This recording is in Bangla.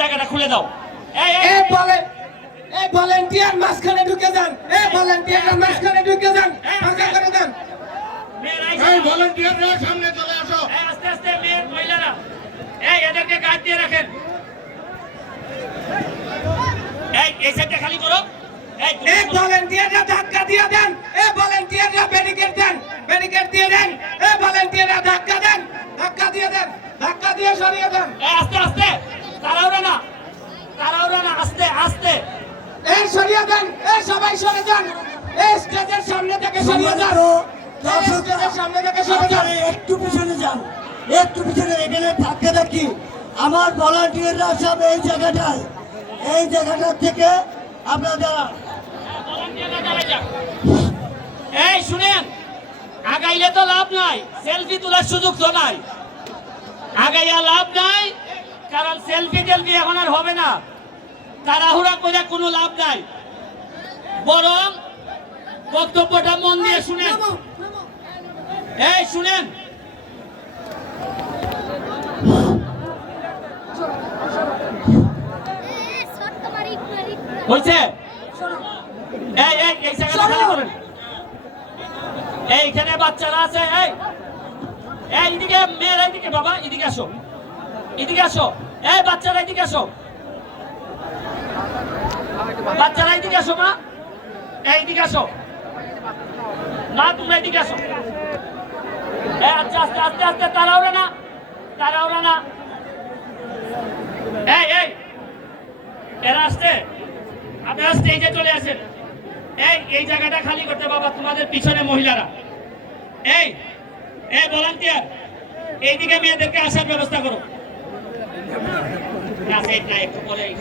জায়গাটা খুলে দাও। এই এই, এই, মাঝখানে ঢুকে যান। ভলেন্টিয়ার মাঝখানে ঢুকে যান। ফাঁকা করে দেন। এই ভলান্টিয়াররা সামনে চলে আসো। আস্তে আস্তে মেয়ের মহিলারা। এই এদেরকে গাছ দিয়ে রাখেন। এই এই সাইডটা খালি করো। এই ধাক্কা দিয়ে দেন। এ ভলেন্টিয়াররা ব্যারিকেড দেন। ব্যারিকেড দিয়ে দেন। এ ভলেন্টিয়াররা ধাক্কা দেন। ধাক্কা দিয়ে দেন। ধাক্কা দিয়ে সরিয়ে দেন। এই আস্তে আস্তে তাড়াহুড়া না তাড়াহুড়া না আস্তে আস্তে এই সরিয়ে দেন। এই সবাই সরে যান। এই স্টেজের সামনে থেকে সরিয়ে যান। স্টেজের সামনে থেকে সরে যান। একটু পিছনে যান। একটু পিছনে এখানে ধাক্কা দেখি। আমার ভলান্টিয়াররা সব এই জায়গাটায়। এই জায়গাটা থেকে আপনারা। এই শুনেন। আগাইলে তো লাভ নাই। সেলফি তোলার সুযোগ তো নাই। আগাইয়া লাভ নাই কারণ সেলফি টেলফি এখন আর হবে না। তাড়াহুড়া করে কোনো লাভ নাই। বরং বক্তব্যটা মন দিয়ে শুনেন। এই শুনেন। হয়েছে এই এই এই জায়গাটা করেন। এইখানে বাচ্চারা আছে এই। এই এদিকে মেয়েরা এদিকে বাবা এদিকে আসো। এদিকে আসো। এই বাচ্চারা এদিকে আসো। বাচ্চারা এদিকে আসো মা। এই এদিকে আসো। মা তোমরা এদিকে আসো। এই আচ্ছা আস্তে আস্তে আস্তে তাড়াওড়া না তাড়াওড়া না এই এই, এরা আসছে। আপনারা স্টেজে চলে আসেন। এই এই জায়গাটা খালি করতে বাবা, তোমাদের পিছনে মহিলারা। এই এই ভলান্টিয়ার এইদিকে মেয়েদেরকে আসার ব্যবস্থা করো। না সেট একটু পরে